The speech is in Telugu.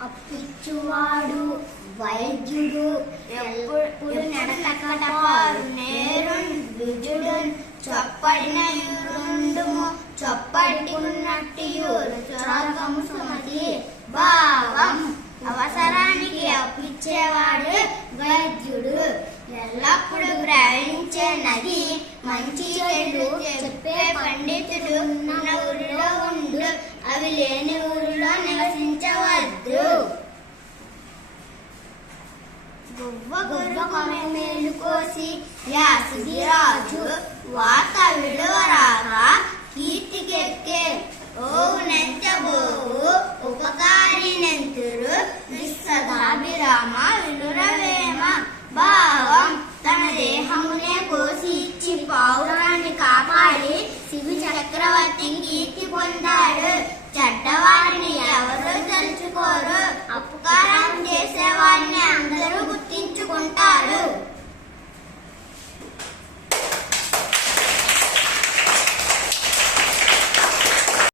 అప్పిచ్చువాడు వైద్యుడు ఎప్పుడు నడకటపారు నేరు విజుడు చొప్పడిన యురుండుము చొరకము సుమతి భావం అవసరానికి అప్పిచ్చేవాడు వైద్యుడు. ఎల్లప్పుడూ ప్రవహించే నది మంచి చెడు చెప్పే గువ్వ మేలు కోసి వ్యాసుది రాజు వాత కీర్తికెక్కే. ఓ నెంచబోవు ఉపకారి నెంతురు నిస్సదాభిరామ